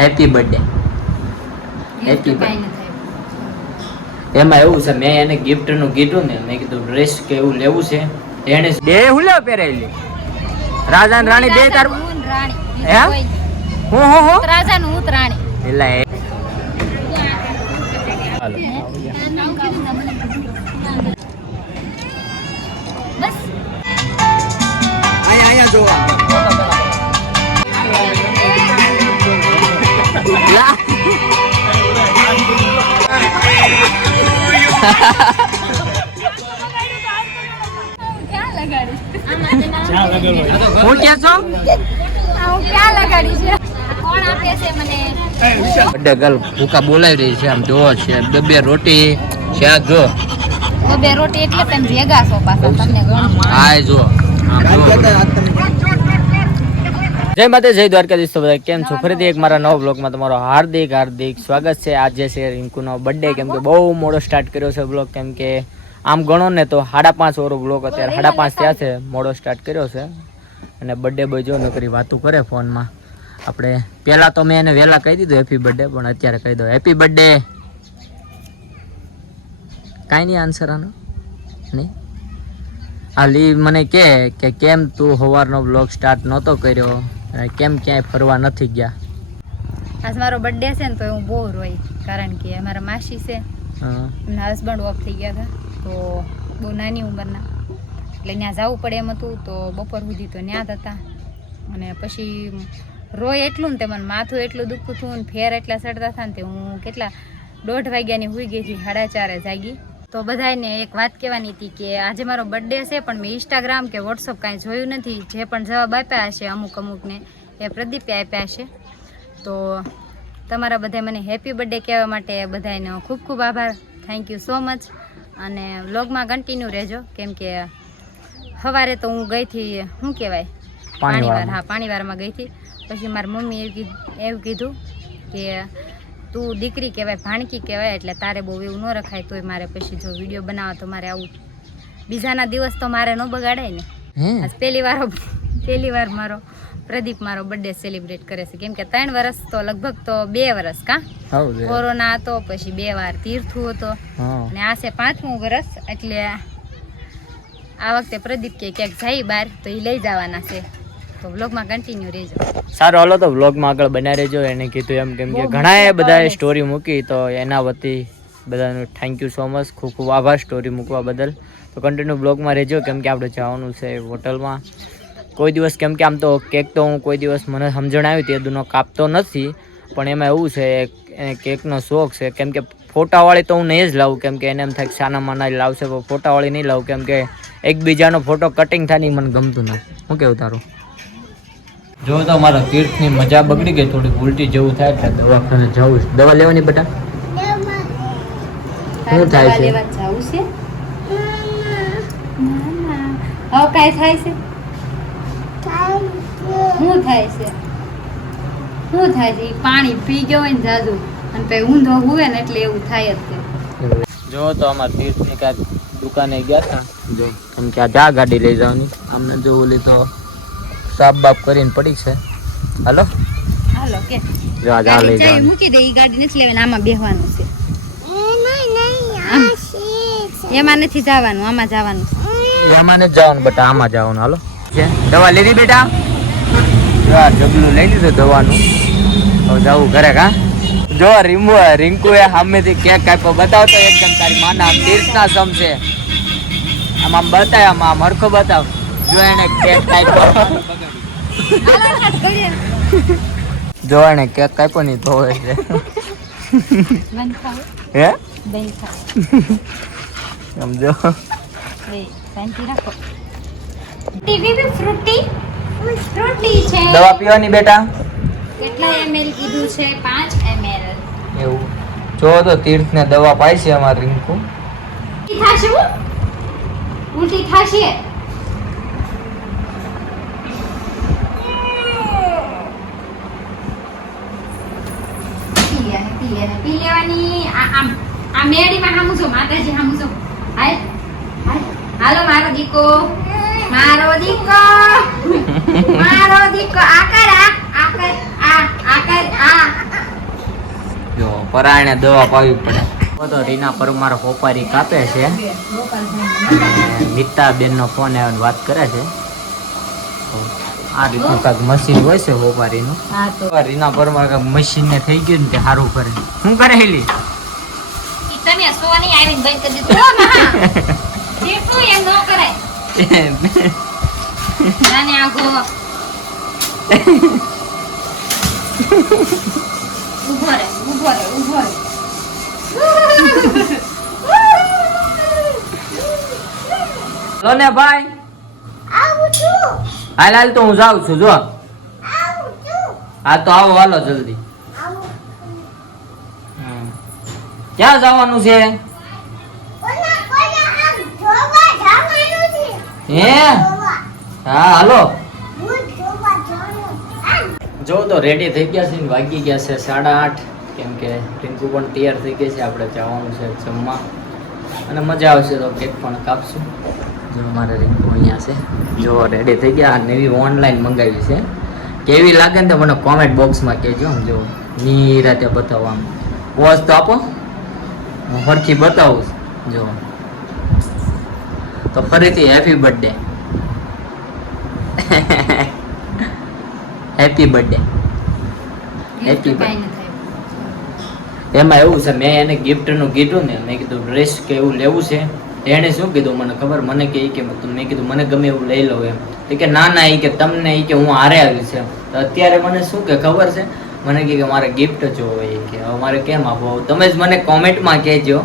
Happy birthday happy આપ્યું. એમાં એવું છે મેં એને ગિફ્ટનું કીધું ને મેં કીધું ડ્રેસ કે એવું લેવું છે એને બે હું પહેરેલી રાજા ને રાણી બે તાર હું રાણી. હે? હું હું હું રાણી. એટલે એ બસ અહીંયા અહીંયા જોવા ભૂકા બોલાવી રહી છે આમ જોવો છે બે બે રોટી શાક જો તો રોટી એટલે તમે ભેગા છો પાછા તમને ગણું હાય જો આમ જો. જય માતા જય દ્વારકાધીશ. તો બધા કેમ છો? ફરીથી એક મારા નવા બ્લોગમાં તમારો હાર્દિક હાર્દિક સ્વાગત છે. આજે છે રિંકુનો બર્થડે કેમ કે બહુ મોડો સ્ટાર્ટ કર્યો છે બ્લોગ કેમ કે આમ ગણો ને તો સાડા પાંચ વાળો બ્લોગ અત્યારે સાડા પાંચ થયા છે. મોડો સ્ટાર્ટ કર્યો છે. અને બર્થડે બોય જો નોકરી વાતું કરે ફોનમાં. આપણે પહેલાં તો મેં એને વહેલા કહી દીધું હેપી બર્થડે પણ અત્યારે કહી દો હેપી બર્થડે કાંઈ નહીં આન્સર આનો. નહીં? આ લી મને કે કેમ તું સવારનો બ્લોગ સ્ટાર્ટ નહોતો કર્યો? અને કેમ ક્યાંય ફરવા નથી ગયા? આજ મારો બર્થડે છે ને તો હું બહુ રોઈ કારણ કે અમારા માસી છે. એમના હસબન્ડ ઓફ થઈ ગયા હતા તો બહુ નાની ઉંમરના. એટલે ત્યાં જવું પડે એમ હતું તો બપોર સુધી તો ત્યાં જ હતા. અને પછી રોય એટલું ને તે મને માથું એટલું દુખતું હતું ને ફેર એટલા સડતા હતા ને તે હું કેટલા દોઢ વાગ્યાની હુઈ ગઈ હતી સાડા ચારે જાગી. તો બધાને એક વાત કહેવાની હતી કે આજે મારો બર્થડે છે પણ મેં ઇન્સ્ટાગ્રામ કે વોટ્સઅપ કાંઈ જોયું નથી. જે પણ જવાબ આપ્યા હશે અમુક અમુકને એ પ્રદીપે આપ્યા હશે. તો તમારા બધા મને હેપી બર્થડે કહેવા માટે બધાને ખૂબ ખૂબ આભાર. થેન્ક યુ સો મચ અને વ્લોગમાં કન્ટિન્યુ રહેજો કેમ કે સવારે તો હું ગઈ હતી શું કહેવાય? પાણીવાર હા પાણીવારમાં ગઈ હતી પછી મારી મમ્મી એવું કીધું એવું કીધું કે તું દીકરી કહેવાય ભાણકી કહેવાય એટલે તારે બહુ એવું ન રખાય તોય મારે પછી જો વીડિયો બનાવો તો મારે આવું. બીજાના દિવસ તો મારે ન બગાડાય ને. આજ પહેલી વાર પહેલી વાર મારો પ્રદીપ મારો બર્થડે સેલિબ્રેટ કરે છે. કેમ કે ત્રણ વર્ષ તો લગભગ તો બે વર્ષ કા? કોરોના હતો પછી બે વાર તીર્થું હતો. અને આ છે પાંચમું વર્ષ એટલે આ વખતે પ્રદીપ કે ક્યાંક જાય બહાર તો એ લઈ જવાના છે. તો વ્લોગમાં કન્ટિન્યુ રહેજો. સારું હાલો તો વ્લોગમાં આગળ બન્યા રહેજો. એને કીધું એમ કેમ કે ઘણા બધાએ સ્ટોરી મૂકી તો એના વતી બધાનું થેન્ક યુ સો મચ ખૂબ ખૂબ આભાર સ્ટોરી મૂકવા બદલ. તો કન્ટિન્યુ બ્લોગમાં રહેજો. કેમ કે આપણે જવાનું છે હોટલમાં. કોઈ દિવસ કેમ કે આમ તો કેક તો હું કોઈ દિવસ મને સમજણ આવી તે દુનો કાપતો નથી પણ એમાં એવું છે એને કેકનો શોખ છે. કેમ કે ફોટાવાળી તો હું નહીં જ લાવું. કેમ કે એને એમ થાય કે સાના માના લાવશે પણ ફોટાવાળી નહીં લાવું. કેમ કે એકબીજાનો ફોટો કટિંગ થાય ને મને ગમતું ના. હું કેવું તારું? જો તો મારા તીર્થની મજા બગડી ગઈ થોડી ઉલટી જેવું થાય એટલે દવાખાને જવું છે. દવા લેવાની બેટા? શું થાય છે? લેવા છે? હવે કાંઈ થાય છે? શું થાય છે? શું થાય છે? પાણી પી ગયો હોય ને જાજુ. અને પછી ઊંધો હોય ને એટલે એવું થાય જ છે. જો તો અમારા તીર્થની કાંઈક દુકાને ગયા હતા. જો એમ કે આ જા ગાડી લઈ જવાની. આમને જોવું ઓલી તો બાપ કરીને પડી છે. હાલો? હાલો કે. જો આ જા લઈ ગાડી મૂકી દે ઈ ગાડી નથી લેવાની આમાં બેહવાનું છે. એમાં નથી જવાનું આમાં જવાનું એમાં નથી જવાનું બેટા આમાં જવાનું હાલો. દવા લીધી બેટા? જો જબલું લઈ લીધું દવાનું. હવે જવું ઘરે કા જો રીમુ રિંકુ એ સામેથી કેક કાપ્યો બતાવતો એકદમ તારી માના આમ તીર્થના સમ છે આમ બતાવ આમ હરખો બતાવ. જો એને કેક કાપ્યો. ની હોય છે. હે? સમજો. એ શાંતિ રાખો ટીવી બી ફ્રૂટી? ફ્રૂટી છે. દવા પીવાની બેટા? કેટલા એમએલ કીધું છે? 5 એમએલ. એવું. જો તો તીર્થને દવા પાય છે અમારી રિંકુ. ઉલટી થાશે ઉલટી થાશે પી લે પી લેવાની. આ આ મેડીમાં હામું છો, માતાજી હામું છો. હાલ હાલ. મારો દીકો. મારો દીકો. મારો દીકો. આ કર, આ આ આ જો પરાણે દવા પાવી પડે. તો રીના પરમાર હોપારી કાપે છે. અને નીતાબેનનો ફોન આવ્યો વાત કરે છે. આ રીતનું કાંક મશીન હોય છે હોપારીનું હા તો. રીના પરમાર કાંઈક મશીન ને થઈ ગયું ને તે સારું કરે. શું કરે હેલી? તમે સોની આવીને બંધ કરી દીધું. જેટલું એમ ન કરાય નાને આગો ઊભો રે ઊભો રે ઊભો રે. લો ને ભાઈ હાલ હાલ તો હું જાઉં છું જો. હા તો આવો હાલો જલ્દી. ક્યાં જવાનું છે? હે? હા હાલો. જો તો રેડી થઈ ગયા છે ને વાગી ગયા છે સાડા આઠ. કેમ કે ટિંકુ પણ તૈયાર થઈ ગઈ છે આપણે જવાનું છે જમવા. અને મજા આવશે તો કેક પણ કાપશું. જો મારે રિંકુ અહીંયા છે. જો રેડી થઈ ગયા. નવી ઓનલાઈન મંગાવી છે. કેવી લાગે ને તો મને કોમેન્ટ બોક્સમાં કહેજો આમ જો. નિરાતે બતાવો આમ. પોઝ તો આપો. હું ફરથી બતાવું જો. તો ફરીથી happy birthday happy birthday happy થાય એમાં એવું છે મેં એને ગિફ્ટનું કીધું ને મેં કીધું ડ્રેસ કે એવું લેવું છે. એણે શું કીધું? મને ખબર, મને કે કે મેં કીધું, મને ગમે એવું લઈ લઉં એમ. એ કે, ના ના એ કે તમને એ કે હું હારે આવી છે તો અત્યારે મને શું કે ખબર છે? મને કહે કે, મારે ગિફ્ટ જોવો એ કે, હવે મારે કેમ આપવો? તમે જ મને કોમેન્ટમાં કહેજો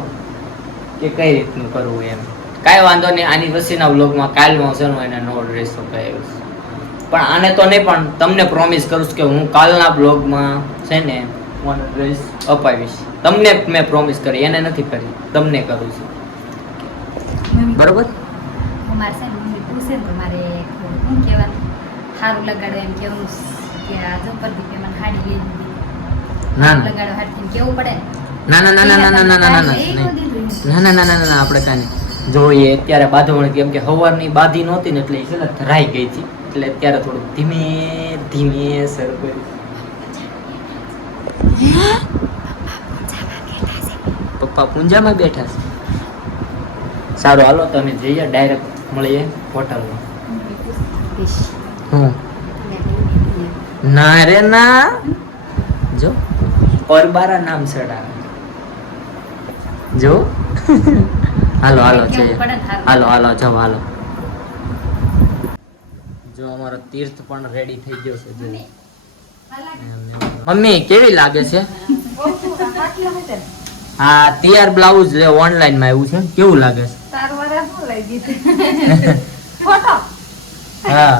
કે કઈ રીતનું કરવું એમ. કાંઈ વાંધો નહીં, આની પછીના વ્લોગમાં કાલમાં આવશે હું એને નો ડ્રેસ અપાવીશ. પણ આને તો નહીં, પણ તમને પ્રોમિસ કરું છું કે હું કાલના બ્લોગમાં છે ને ડ્રેસ અપાવીશ. તમને મેં પ્રોમિસ કરી, એને નથી કરી, તમને કરું છું. બરોબર અમારે છે ને પૂછે ને મારે શું કહેવાનું સારું લગાડો એમ કેવું કે આ જો પરથી કે મને હાડી લઈ દીધી ના લગાડો હાડી કેવું પડે ના ના ના ના ના ના ના ના ના ના ન. ના આપણે કાંઈ. જો એ અત્યારે બાંધવણ કેમ કે હવારની બાધી નહોતી ને એટલે એ છે ધરાઈ ગઈ હતી એટલે અત્યારે થોડું ધીમે ધીમે સર પપ્પા પૂંજામાં બેઠા છે સારું હાલો તમે જઈએ ડાયરેક્ટ મળીએ હોટલમાં ના રે ના. જો પરબારા નામ સડા. જો. હાલો હાલો જઈએ. હાલો હાલો જાઓ હાલો. જો અમારો તીર્થ પણ રેડી થઈ ગયો છે જો. મમ્મી કેવી લાગે છે? હા તૈયાર બ્લાઉઝ ઓનલાઈનમાં આવ્યું છે કેવું લાગે છે? તારું વાળા શું લઈ દીધું ફોટો? હા.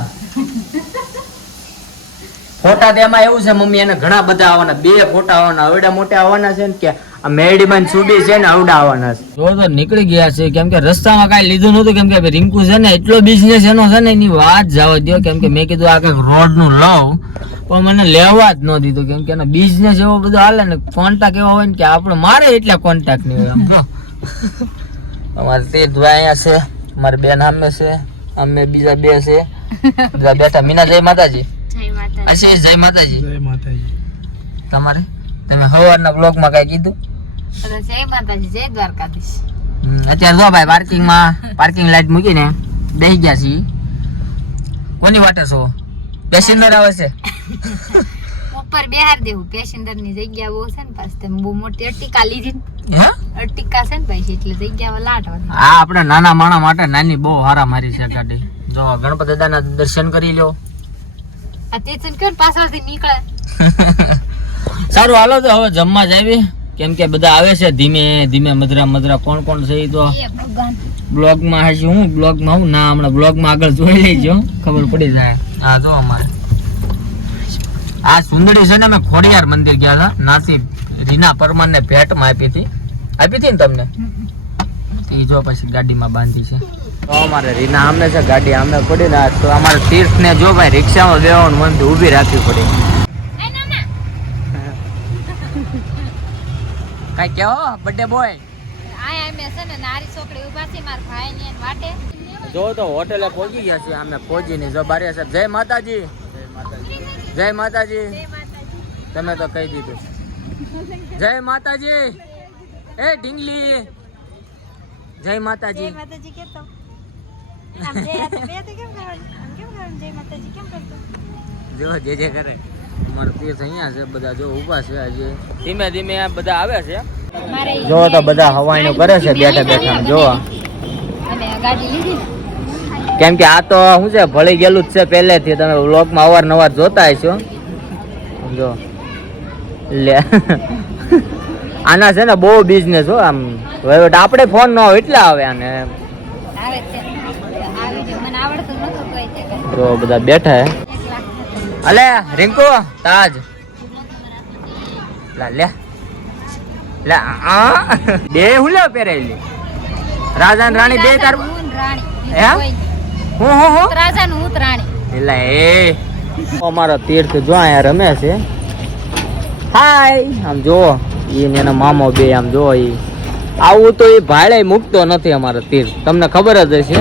ફોટા તેમાં એવું છે મમ્મી એને ઘણા બધા આવવાના. બે ફોટા આવવાના. આવડા મોટા આવવાના છે ને કે આ મેડીમાં સુડી છે ને આવડા આવવાના છે. જો તો નીકળી ગયા છે. કેમ કે રસ્તામાં કાંઈ લીધું નહોતું. કેમ કે રિંકુ છે ને એટલો બિઝનેસ એનો છે ને એની વાત જવા દો કેમ કે મેં કીધું આ કંઈક રોડ લઉં પણ મને લેવા જ ન દીધું. કેમ કે એનો બિઝનેસ એવો બધો હાલે ને કોન્ટેક્ટ એવો હોય ને કે આપણે મારે એટલા કોન્ટેક્ટ નહીં હોય. અમારે તીર્થભાઈ અહીંયા છે. મારે બેન સામે છે. અમે બીજા બે છે. બધા બેઠા. મીના જય માતાજી. જય માતાજી. જય માતાજી. તમારે? તમે સવારના બ્લોગમાં કાંઈ કીધું? જય માતાજી જય દ્વારકાધીશ. અત્યારે જો ભાઈ પાર્કિંગમાં પાર્કિંગ લાઈટ મૂકીને બેસી ગયા છીએ. કોની વાટે છો? પેસેન્જર આવે છે. ઉપર બેહાર દેવું. પેસેન્જરની જગ્યા બહુ છે ને પાસે તમે બહુ મોટી અર્ટિકા લીધી અટિકા અર્ટિકા છે ને પછી એટલે જગ્યા લાટ હા આ આપણે નાના માણા માટે નાની બહુ હારા મારી છે ગાડી. જો ગણપતિ દાદાના દર્શન કરી લ્યો. આ પાછળથી નીકળે. સારું હાલો તો હવે જમવા જાવી કેમ કે બધા આવે છે ધીમે ધીમે મધરા મધરા. કોણ કોણ છે એ તો? એ ભગવાન. બ્લોગમાં હશે હું બ્લોગમાં હું? ના હમણાં બ્લોગમાં આગળ જોઈ લેજો. ખબર પડી જાય. હા જો અમારે. આ સુંદરી છે ને અમે ખોડિયાર મંદિર ગયા હતા. નાસી રીના પરમાર ને ભેટમાં આપી હતી. આપી હતી ને તમને? એ જો પછી ગાડીમાં બાંધી છે. તો અમારે રીના આમે છે ગાડી આમે પડી ને તો અમારે તીર્થ ને જો ભાઈ રિક્ષામાં બેવાનું મનથી ઊભી રાખવી પડી. કઈ કેવો બર્થડે બોય આ એમ છે ને નારી છોકરી ઊભા છે મારા ભાઈ ની એને વાટે. જો તો હોટેલે પહોંચી ગયા છીએ અમે પહોંચીને જો બારિયા સાહેબ જય માતાજી. જય માતાજી. જય માતાજી તમે તો કહી દીધું. જય માતાજી. એ ઢીંગલી. જય માતાજી. માતાજી કેતો? જો જે જે કરે. અમારો તીર્થ અહીંયા છે બધા જો ઊભા છે આજે. ધીમે ધીમે આ બધા આવે છે. જો તો બધા હવાઈનું કરે છે બેઠા બેઠા. જો. અમે આ ગાડી લીધી ને. કેમ કે આ તો શું છે ભળી ગયેલું જ છે પહેલેથી. તમે વ્લોગમાં અવારનવાર જોતા હશો. જો. લે. આના છે ને બહુ બિઝનેસ હો આમ. વહીવટ આપણે ફોન ન હોય એટલા આવે આને. આવે છે આ વીડિયો મને આવડતું નતું જો બધા બેઠા હે. અલે રિંકુ તાજ. લા લે. લે આ. બે હુલે પહેરેલી? રાજા ને રાણી બે તાર રાણી હે? હું હું હું? રાજા ને હું રાણી. એલા એ. અમારો તીર્થ જો અહીંયા રમે છે. હાય આમ જો ઈ ને એનો મામો બે આમ જો ઈ. આવું તો એ ભાડે મૂકતો નથી અમારો તીર્થ. તમને ખબર જ હશે.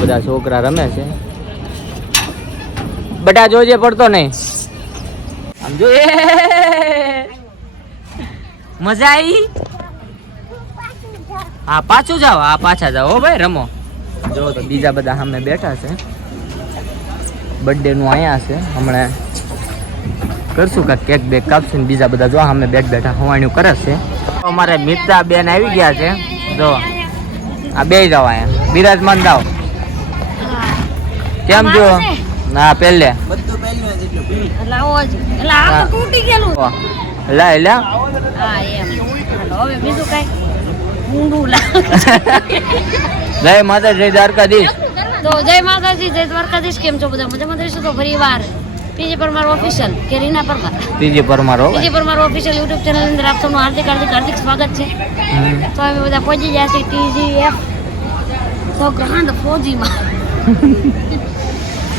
બધા છોકરા રમે છે. બટા જોજે પડતો નહીં. આમ જો એ! મજા આવી હા, પાછું જાઓ, હા, પાછા જાઓ, હો ભાઈ, રમો. જો તો બીજા બધા સામે બેઠા છે. બર્થડે નું અહીંયા છે. હમણાં કરશું કાંઈક કેક બેક કાપશું બીજા બધા જો સામે બેઠ બેઠા હવાણ્યું કરે છે. અમારે મિત્રા બેન આવી ગયા છે. જો, આ બે જાવ અહીંયા. બિરાજમાન જાઓ. કેમ જો? ના પહેલે એટલે આવો જ. એટલે આ તો તૂટી ગયેલું. એટલે એટલે હા એમ. હવે બીજું કઈ? ઊંડું લાગે જય માતા જય દ્વારકાધીશ. તો જય માતાજી જય દ્વારકાધીશ. કેમ છો બધા? મજામાં રહીશું તો? ફરી વાર. પીજી પરમાર ઓફિશિયલ કે Reena Parmar PG Parmar PG Parmar official YouTube ચેનલની અંદર આપ સૌનું હાર્દિક હાર્દિક હાર્દિક સ્વાગત છે. તો અમે બધા પહોંચી ગયા છીએ ટીજીએફ તો ગ્રાન્ડ ફોજીમાં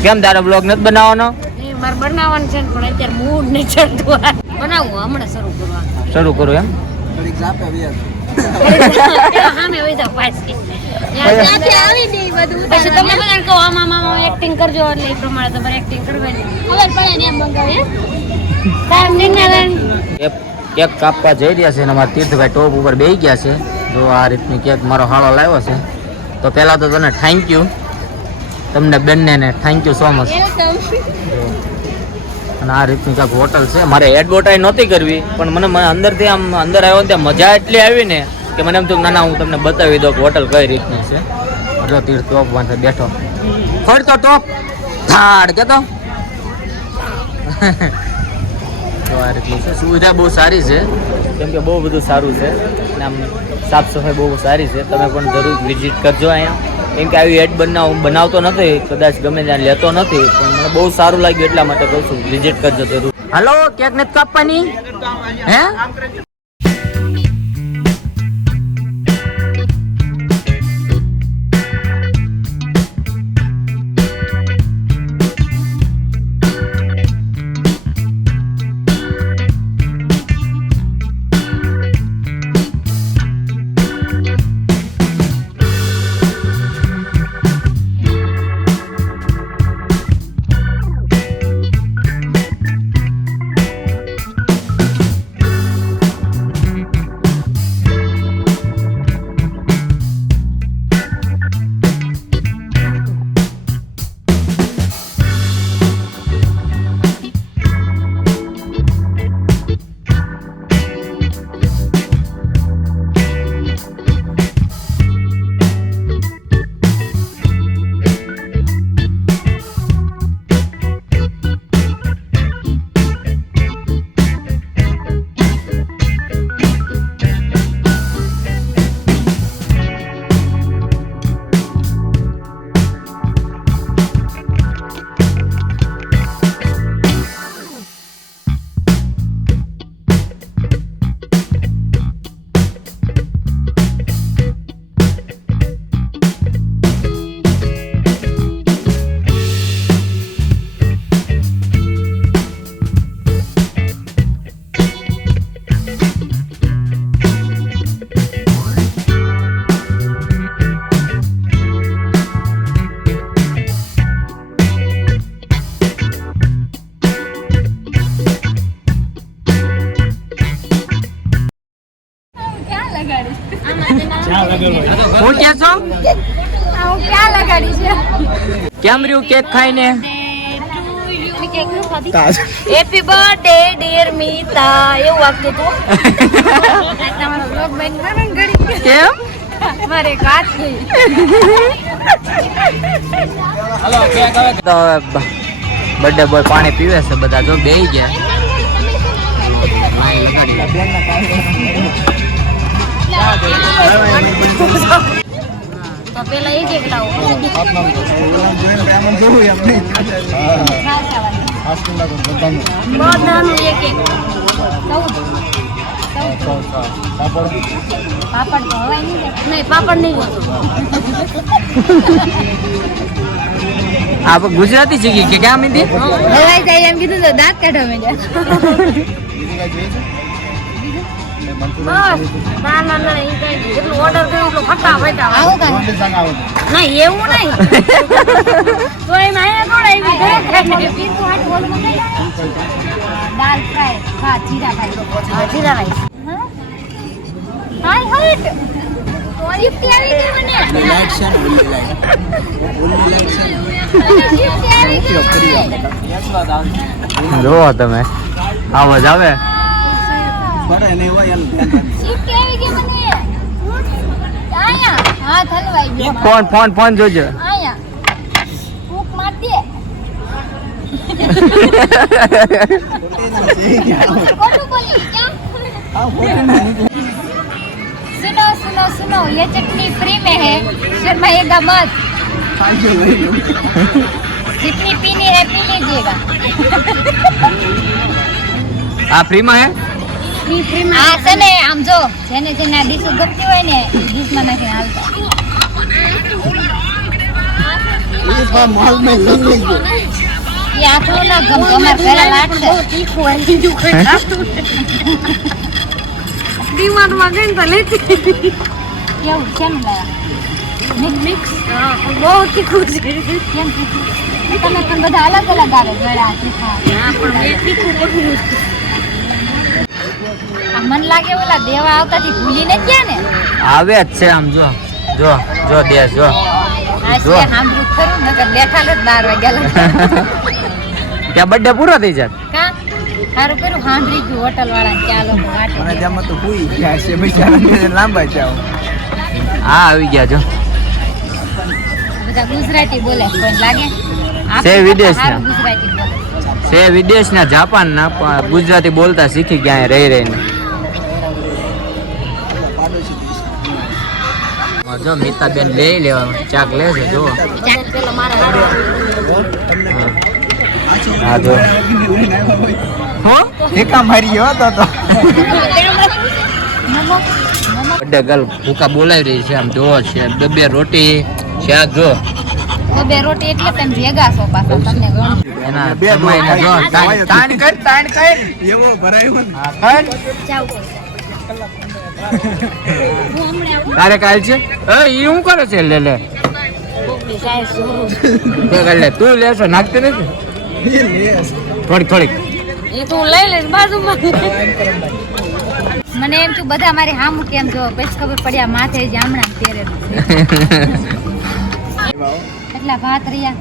કેમ તારો બ્લોગ નથી બનાવવાનો? એ મારે બનાવવાનું છે ને પણ અત્યારે મૂડ નહીં ચડતું બનાવું હમણાં શરૂ કરવાનું. શરૂ કરું એમ? સામે વહી જાઓ પાછી. ત્યાંથી આવી દે બધું પછી તમને બધાને કહો આમાં આમાં એક્ટિંગ કરજો એટલે એ પ્રમાણે તમારે એક્ટિંગ કરવાની. ખબર પડે ને એમ મંગાવી ટાઈમ નિર્ણય કેક કેક કાપવા જઈ રહ્યા છે અને અમારા તીર્થભાઈ ટોપ ઉપર બેસી ગયા છે. જો આ રીતની કેક મારો હાળો લાવ્યો છે. તો પહેલાં તો તને થેન્ક યુ તમને બંનેને થેન્ક યુ સો મચ અને આ રીતની કાંઈક હોટલ છે. મારે એડવર્ટાઈઝ નહોતી કરવી પણ મને મને અંદરથી આમ અંદર આવ્યો ને ત્યાં મજા એટલી આવી ને કે મને એમ થયું ના ના હું તમને બતાવી દઉં કે હોટલ કઈ રીતની છે. જો તીર ટોપ પાસે બેઠો. ફરતો ટોપ થાડ કે તો આ રીતની છે. સુવિધા બહુ સારી છે. કેમ કે બહુ બધું સારું છે. અને આમ સાફ સફાઈ બહુ સારી છે. તમે પણ જરૂર વિઝિટ કરજો અહીંયા. કેમ કે આવી એડ બનાવ, બનાવતો નથી, કદાચ ગમે ત્યાં લેતો નથી, પણ મને બહુ સારું લાગ્યું એટલા માટે કહું છું વિઝિટ કરજો જરૂર. હલો કેક નથી કાપવાની? હે? હું ક્યાં છો? કેમ રહ્યું કેક ખાઈને? હેપી બર્થડે ડિયર મીતા એવું વાગતું હતું? કેમ? મારે તો બર્થડે બોય પાણી પીવે છે બધા. જો બેહી ગયા. તો પેલા એ જ એક બધાનું એક એક. ચૌદ ચૌદ પાપડ તો હવાય નહીં પાપડ ગુજરાતી શીખી કે ક્યાં મીધી હવાઈ જાય એમ કીધું તો દાંત કાઢવા માંડ્યા ના ના ના એ કઈ નહીં. ઓર્ડર કર્યું એટલું ફટાફટ આવે. આવું કાંઈ? ના એવું નહીં. તો એમ અહીંયા કોણ આવી? પીતું હાટ ઓલું મંગાઈ જાય. દાલ ફ્રાય. હા જીરા રાઈસ હા જીરા રાઈસ હાય હાઈટ શિફ્ટ આવી ગઈ મને. શિફ્ટ આવી ગઈ જુઓ તમે. આવાજ આવે? શિફ્ટ આવી ગઈ મને આયા હા હલવાઈ ગયો ફોન ફોન ફોન જોજો આયા ફૂક માર દે ખોટું બોલી ક્યાં सुनो सुनो सुनो ये चटनी फ्री में है शर्माइएगा मत जितनी पीनी है पी लीजिएगा આ ફ્રીમાં હે ફ્રી ફ્રી માં આ છે ને આમ જો જેને જેને આ ડીશ ગમતી હોય ને ડીશમાં નાખીને હાલતા. એ આખું ના ગમતું અમારે ઘરે લાગશે તીખું હોય બીજું કોઈ ખાતું ડીમાર્ટમાં ગઈ તો લેતી. કેવું કેમ લાયા? મિક્સ બહુ તીખું છે. કેમ તમે પણ બધા અલગ અલગ આવે ગળા તીખા. તીખું પડવું આ મન લાગે ઓલા દેવા આવતાથી ભૂલી ને ગયા ને? આવે જ છે આમ જો જો જો દે જો. જો. છે સાંભળ્યું ખરું નકર બેઠા લે 12 વાગ્યા ત્યાં બર્થડે પૂરો થઈ જાય કા? સારું કર્યું સાંભળી ગયું હોટલ વાળા ક્યાં છે વાટે લાંબા જાઓ. હા આવી ગયા જો. બધા ગુજરાતી બોલે કોઈ લાગે. છે વિદેશ ગુજરાતી છે. વિદેશના જાપાનના પણ ગુજરાતી બોલતા શીખી ગયા રહી રહીને. જો મીતાબેન લઈ લેવા ચાક લે છે જો હા. જો હો? એકા મારી ગયો તો તો. બડે ગલ ભૂકા બોલાવી રહી છે આમ જોવો છે. બે બે રોટી શાક જો તો બે રોટી એટલે તમે ભેગા છો પાછા તમને ગણું. બે જો ભાઈ. તાણ તાણ કર તાણ કર. એવો ભરાયો હા કર. જાવ તારે કાલ છે? એ ઈ હું કરે છે? લે લે. તે કર લે. તું લેશો નાખતી નથી? થોડીક થોડીક. એ તો લઈ લઈશ બાજુમાં. મને એમ કે બધા મારી હામ કેમ જો પછી ખબર પડ્યા માથે જામણા હમણાં એટલા ભાત રહ્યા?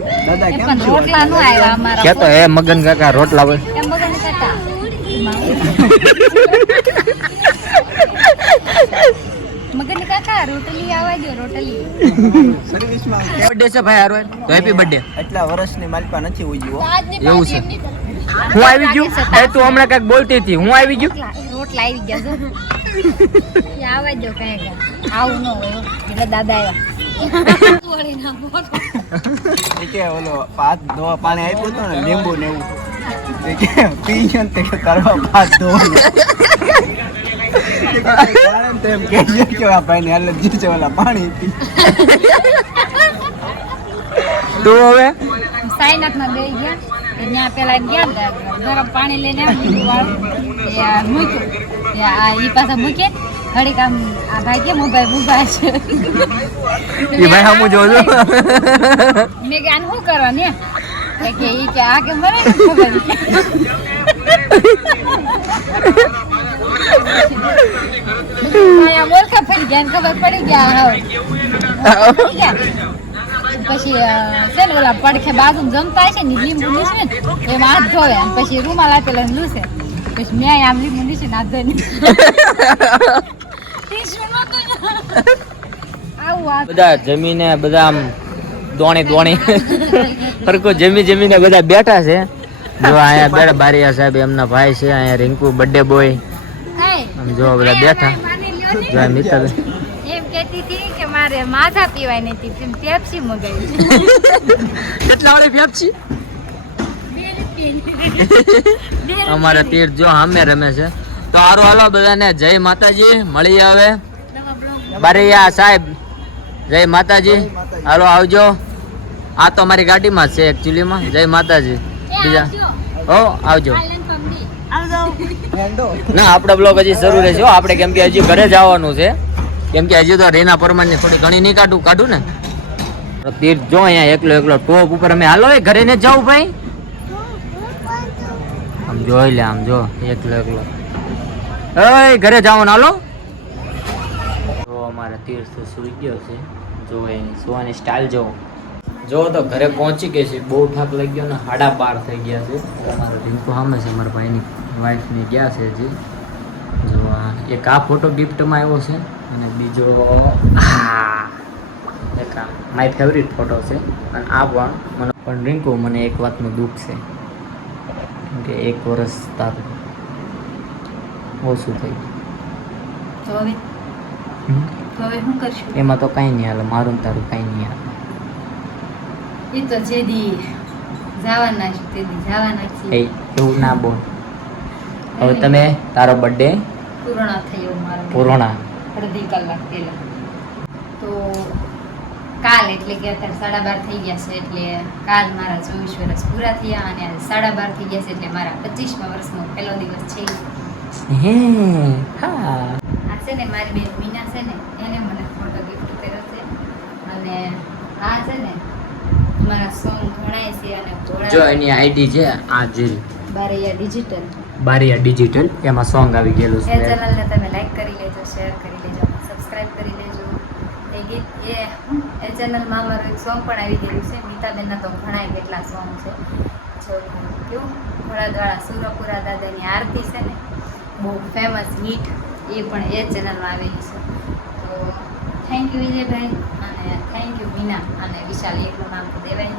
એ પણ રોટલા નો આવ્યા અમારા કેતો એ મગન કાકા રોટલા હોય. કાકા. મગન કાકા રોટલી આવવા દો રોટલી. સર્વિસમાં બર્થડે છે ભાઈ હારો તો હેપી બર્થડે એટલા વર્ષની માલપા નથી એવું છે. હું આવી ગયું? એ તું હમણાં બોલતી હતી. હું આવી ગયું? રોટલા આવી ગયા છો. એ દો કઈ આવું ન હોય એટલે દાદા આવ્યા. કે ધોવા પાણી કરવા ભાત ધોવાનું એ કે ઓલા પાણી તું હવે? ગરમ પાણી લઈને આ ઈ પાસે મૂકે ઘડીક આમ આ ભાઈ કેમ ઊભા ઊભા છે એ ભાઈ હમું જોજો મેં કે આને શું કરવા ને કે ઈ કે આ કે ને ખબર કે ફરી જ્ઞાન ખબર પડી ગયા હા પછી છે ને ઓલા પડખે બાજુ જમતા હશે ને લીંબુ નીચે ને એમાં હાથ ધોવે પછી રૂમાલ આપેલો ને લૂસે પછી મેં આમ લીંબુ નીચે હાથ ધોઈને ટીશ્યુ નહોતું. આવું આ બધા જમીને બધા આમ દોણી દોણી. સરખું જમી જમીને બધા બેઠા છે. જો અહીંયા બેઠા બારિયા સાહેબ એમના ભાઈ છે અહીંયા રિંકુ બર્થડે બોય આમ જો બધા બેઠા. જો મિત્ર એમ કહેતી હતી કે મારે માથા પીવાય નથી તેમ પેપ્સી મગાવી. કેટલા વાળી પેપ્સી? અમારા તીર જો સામે રમે છે. તો હારો, હાલો બધાને, જય માતાજી, મળી આવે. બરૈયા સાહેબ, જય માતાજી. હાલો, આવજો. આ તો અમારી ગાડીમાં છે એકચ્યુઅલીમાં જય માતાજી. બીજા. હો, આવજો. ના, આપણો બ્લોગ હજી શરૂ રહેશે. આપણે કેમ કે હજી ઘરે જવાનું છે. કેમ કે હજી તો રીના પરમારની થોડી ઘણી નહીં કાઢું કાઢું ને. તીર જો અહીંયા એકલો એકલો ટોપ ઉપર અમે હાલો ઘરે ને જાઉં ભાઈ. આમ જોઈ લે આમ જો, એકલો એકલો. ઓય ઘરે જવાનું હાલો. તો અમારા તીર્થ સુઈ ગયો છે. જો એ સુવાની સ્ટાઇલ જો. જો તો ઘરે પહોંચી ગઈ છે. બહુ થાક લાગી ગયો ને હાડા પાર થઈ ગયા છે. અમારો રિંકુ સામે છે મારા ભાઈની વાઈફને ગયા છે જો આ એક આ ફોટો ગિફ્ટમાં આવ્યો છે અને બીજો એક આ માય ફેવરિટ ફોટો છે. અને આ પણ મને પણ રિંકુ મને એક વાતનું દુઃખ છે. કે એક વર્ષ તારું ઓછું થઈ તો હવે? ગયું તો હવે શું કરશું? એમાં તો કાંઈ નહીં હાલે મારું તારું કાંઈ નહીં હાલે. એ તો જે દી જવાના છે તે દી જવાના એ એવું ના બોલ. હવે તમે તારો બર્થડે પૂર્ણ થયો મારો. પૂર્ણ. અડધી કલાક પહેલા. તો કાલ એટલે કે અત્યારે સાડા બાર થઈ ગયા છે એટલે કાલ મારા ચોવીસ વર્ષ પૂરા થયા અને સાડા બાર થઈ ગયા છે એટલે મારા પચીસમાં વર્ષનો પહેલો દિવસ છે. હે હા. આ છે ને મારી બેન મીના છે ને એને મને ફોટો ગિફ્ટ કર્યો છે. અને આ છે ને મારા સોંગ ઘણાય છે અને જો ઘોડા એની આઈડી છે આ જીલ બારૈયા ડિજિટલ બારીયા ડિજિટલ એમાં સોંગ આવી ગયેલું એ છે ચેનલને તમે લાઈક કરી લેજો શેર કરી લેજો સબસ્ક્રાઇબ કરી લેજો. એ ગીત એ એ ચેનલમાં મારું એક સોંગ પણ આવી ગયેલું છે. મીતાબેનના તો ઘણા કેટલા સોંગ છે. જો કેવું? ઘોડાદવાળા સુરપુરા દાદાની આરતી છે ને. બહુ ફેમસ હિટ એ પણ એ ચેનલમાં આવેલી છે. તો થેન્ક યુ વિજયભાઈ અને થેન્ક યુ મીના અને વિશાલ એટલું નામ તો દેવાય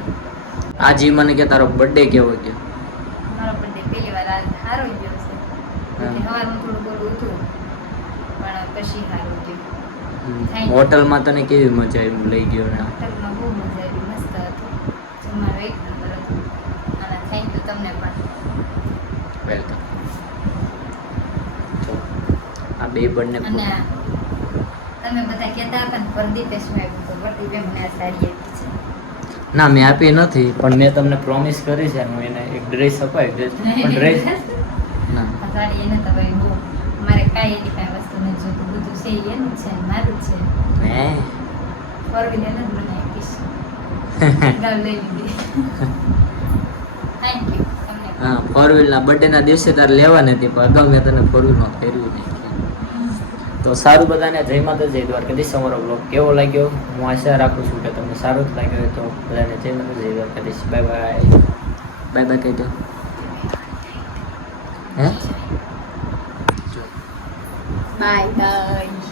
આજે મને કે તારો બર્થડે કેવો ગયો? મારો બર્થડે પહેલી વાર આજ સારો ગયો છે. સવારમાં થોડું બોલું હતું પણ પછી સારું ગયું. હોટલમાં તને કેવી મજા આવી? લઈ ગયો ને હોટલમાં બહુ મજા આવી મસ્ત હતું. જમવાનું એક નંબર હતું. અને થેન્ક યુ તમને પણ. વેલકમ આ બે બંને અને તમે બધા કહેતા હતા ને પ્રદીપે શું આવ્યું તો પ્રદીપે મને આ સાડી આપી છે. ના મેં આપી નથી પણ મેં તમને પ્રોમિસ કરી છે હું એને એક ડ્રેસ અપાય ડ્રેસ પણ ડ્રેસ ના. સાડી એને તો ભાઈ મારે કાંઈ એની કાંઈ વસ્તુ નથી જોતું બધું છે એનું છે મારું જ છે. હે? ફોર વ્હીલર જ મને આપીશ. ગાવ લઈ લીધી. થેન્ક યુ તમને પણ. હા ફોર વ્હીલના બર્થડેના દિવસે તારે લેવાની હતી પણ અગાઉ મેં તને ફોર વ્હીલમાં ફેરવી નાખી તો સારું બધાને જય માતાજી દ્વારકાધીશ. અમારો બ્લોગ કેવો લાગ્યો? હું આશા રાખું છું કે તમને સારું જ લાગ્યો હોય તો બધાને જય Mataji Dwarkadhish. Bye bye bye bye કહી દો હે બાય બાય